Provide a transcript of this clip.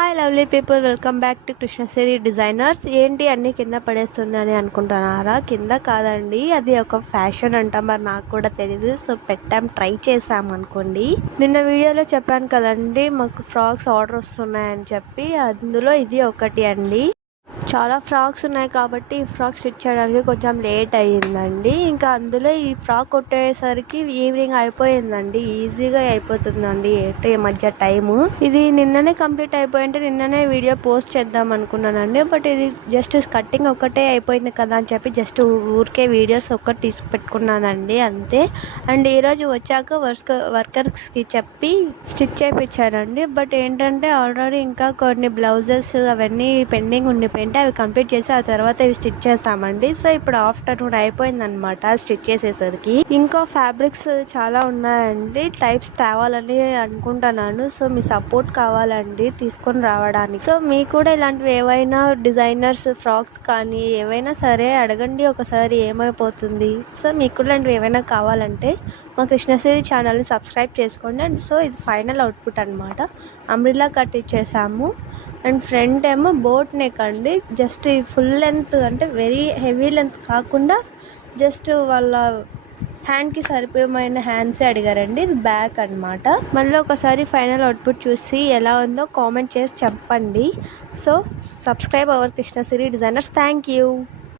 Hi lovely people, welcome back to Krishnasri designers. ఏంటి అన్నీ కింద పడేస్తుంది అని అనుకుంటున్నారా? కింద కాదండి, అది ఒక ఫ్యాషన్ అంట. మరి నాకు కూడా తెలీదు, సో ట్రై చేసాం అనుకోండి. నిన్న వీడియోలో చెప్పాను కదండి, మాకు ఫ్రాక్స్ ఆర్డర్ వస్తున్నాయని చెప్పి. అందులో ఇది ఒకటి అండి. చాలా ఫ్రాక్స్ ఉన్నాయి కాబట్టి ఈ ఫ్రాక్ స్టిచ్ చేయడానికి కొంచెం లేట్ అయ్యిందండి. ఇంకా అందులో ఈ ఫ్రాక్ కొట్టేసరికి ఈవినింగ్ అయిపోయిందండి. ఈజీగా అయిపోతుందండి ఈ మధ్య టైము. ఇది నిన్ననే కంప్లీట్ అయిపోయింటే నిన్ననే వీడియో పోస్ట్ చేద్దాం అనుకున్నానండి. బట్ ఇది జస్ట్ కట్టింగ్ ఒక్కటే అయిపోయింది కదా అని చెప్పి జస్ట్ ఊరికే వీడియోస్ ఒక్కటి తీసి పెట్టుకున్నానండి, అంతే. అండ్ ఈరోజు వచ్చాక వర్కర్స్కి చెప్పి స్టిచ్ చేయించానండి. బట్ ఏంటంటే ఆల్రెడీ ఇంకా కొన్ని బ్లౌజెస్ అవన్నీ పెండింగ్ ఉండిపోయింటే అవి కంప్లీట్ చేసి ఆ తర్వాత ఇవి స్టిచ్ చేస్తామండి. సో ఇప్పుడు ఆఫ్టర్నూన్ అయిపోయిందనమాట స్టిచ్ చేసేసరికి. ఇంకా ఫ్యాబ్రిక్స్ చాలా ఉన్నాయండి, టైప్స్ తేవాలని అనుకుంటున్నాను. సో మీ సపోర్ట్ కావాలండి తీసుకొని రావడానికి. సో మీకు కూడా ఇలాంటివి ఏవైనా డిజైనర్స్ ఫ్రాక్స్ కానీ ఏవైనా సరే అడగండి ఒకసారి, ఏమైపోతుంది. సో మీకు కూడా ఇలాంటివి ఏవైనా కావాలంటే మా కృష్ణశ్రీ ఛానల్ని సబ్స్క్రైబ్ చేసుకోండి. అండ్ సో ఇది ఫైనల్ అవుట్పుట్ అనమాట. అంబ్రిల్లా కట్ ఇచ్చేసాము. అండ్ ఫ్రంట్ ఏమో బోట్ నెక్ అండి. జస్ట్ ఫుల్ లెంత్ అంటే వెరీ హెవీ లెంత్ కాకుండా జస్ట్ వాళ్ళ హ్యాండ్కి సరిపోయమైన హ్యాండ్సే అడిగారండి. ఇది బ్యాక్ అనమాట. మళ్ళీ ఒకసారి ఫైనల్ అవుట్పుట్ చూసి ఎలా ఉందో కామెంట్ చేసి చెప్పండి. So subscribe our Krishnasri designers. Thank you.